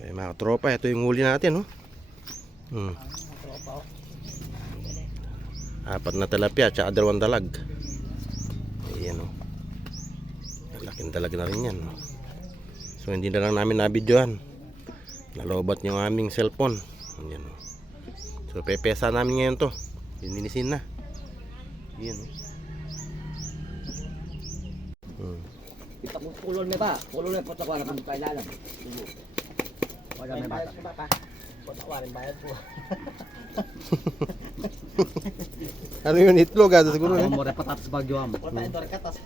Okay, mga tropa, ito yung huli natin, no? Apat na tilapia, tsaka 2 dalag. Ayan, no? Laking dalag na rin yan, no? So, hindi na lang namin nabidyohan. Nalobat yung aming cellphone. Ayan, no? So, pepesa namin ngayon to. Linisin na. Ayan, no? Kita ko pulol na ba? Pulol na po sa kuwan ng kailalam. Wala may bayad ko ba pa? Patawarin bayad ko. Ano yun? Itlog ata siguro, eh? Mo repatat sa bagyo am. Wala ito rekatas.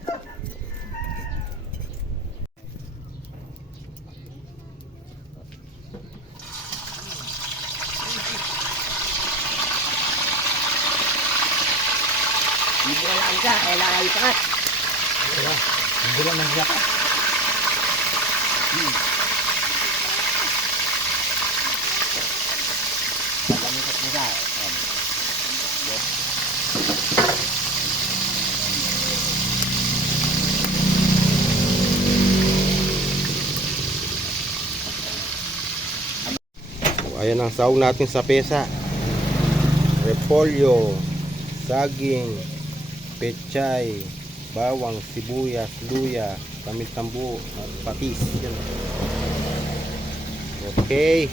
Hindi ko lang siya, kailangan ipakat. Hindi ko lang siya ka. Pagamitat mo siya. So, ayan ang sahog natin sa pesa. Repolyo, saging, pechay, bawang, sibuyas, luya, tamis-tambu, at patis. Yan. Okay.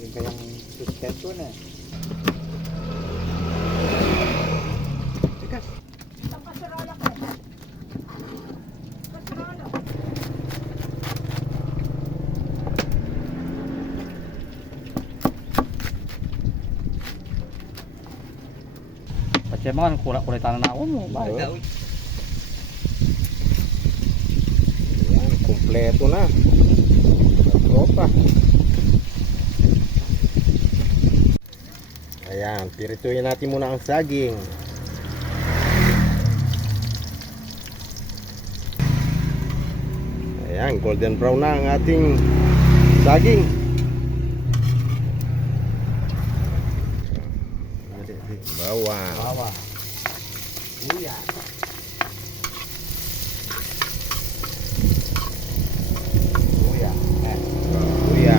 Yung kayang sustento na. Tikas. Siya mga kulit na ako mo. Ayan, kumpleto na. Tropa. Ayan, pirituin natin muna ang saging. Ayan, golden brown na ang ating saging. Bawang. Bawang. Luya. Luya. Luya.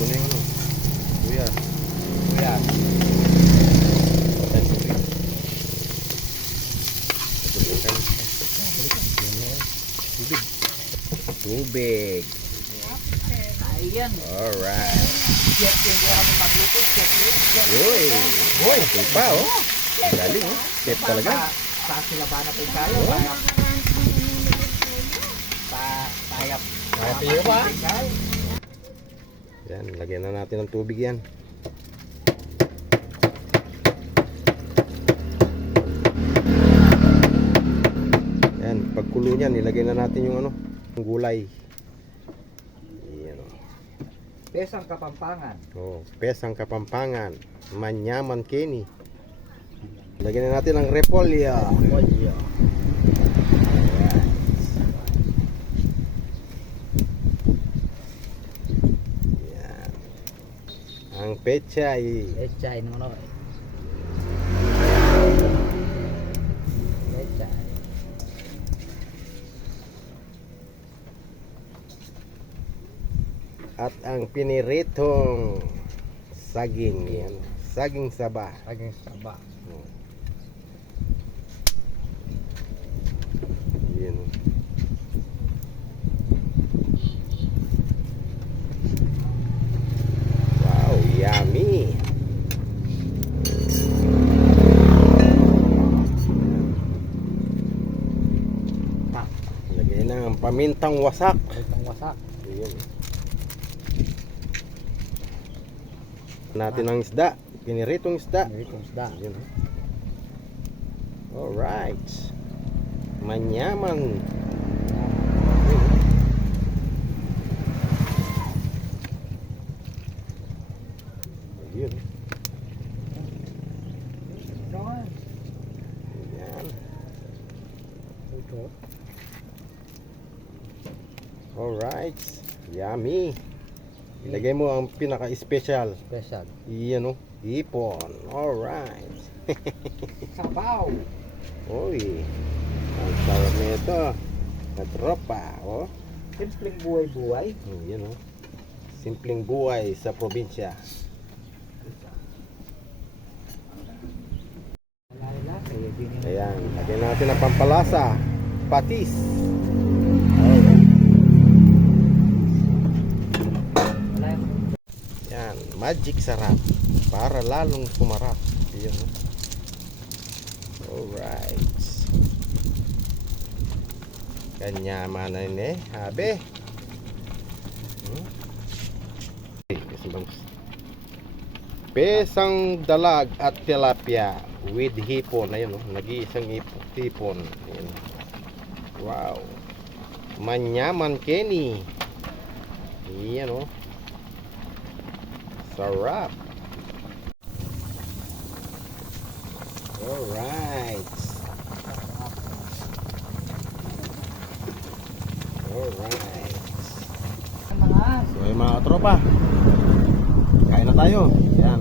Ano yung ano? Luya. Luya. Tubig. Ayan. Alright. Chef yung kami magluto. Chef yun. Uy. Uy. Ito pa, oh. Galing, oh. Chef talaga. Sa silabana po tayo. Tayap. Tayap iyo ba? Yan, lagyan na natin ng tubig yan. Yan, pagkulo niyan, ilagay na natin yung ano, yung gulay. Yan, oh. Pesang Kapampangan. Oh, pesang Kapampangan. Manyaman Kenny. Lagyan na natin ang repolyo. Repolyo. Yan. Ang pechay. Pechay naman o. Pechay. At ang piniritong saging. Yan. Saging saba. Saging saba. Oh. Yan. Wow, yummy. Lagay na ang pamintang wasak. Itong wasak. Ayan. Natin ang isda. Piniritong isda. Itong isda. Ayan. Alright. Manyaman. Ayun. Ayan. Ito. Alright. Yummy. Ilagay mo ang pinaka-special. Special. Iyan oh, hipon. Alright. Sabaw. Uy, ang sarap nito. Katropa, oh. Simpleng buhay-buhay. Yan oh. Simpleng buhay sa probinsya. Ayan, lagyan natin ang pampalasa. Patis. Alright. Yan, magic sarap. Para lalong sumarap. Yan oh. Alright. Kanyamanan eh, habe. Pesang dalag at tilapia with hipon. Ayun oh, nag-iisang hipon. Ayun. Wow. Manyaman Kenny. Ayan oh. Sarap. Alright. Alright. So yung mga tropa, kain na tayo. Yan,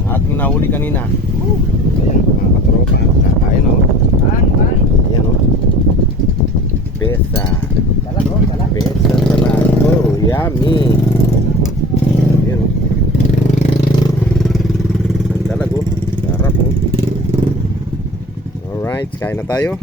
ang ating nahuli kanina. Ayan, mga katropa, kakain o. Ayan o. Pesa. Pesa talag. Oh, yummy. Ayan o. Ang talag o. Sarap o. Alright, kain na tayo.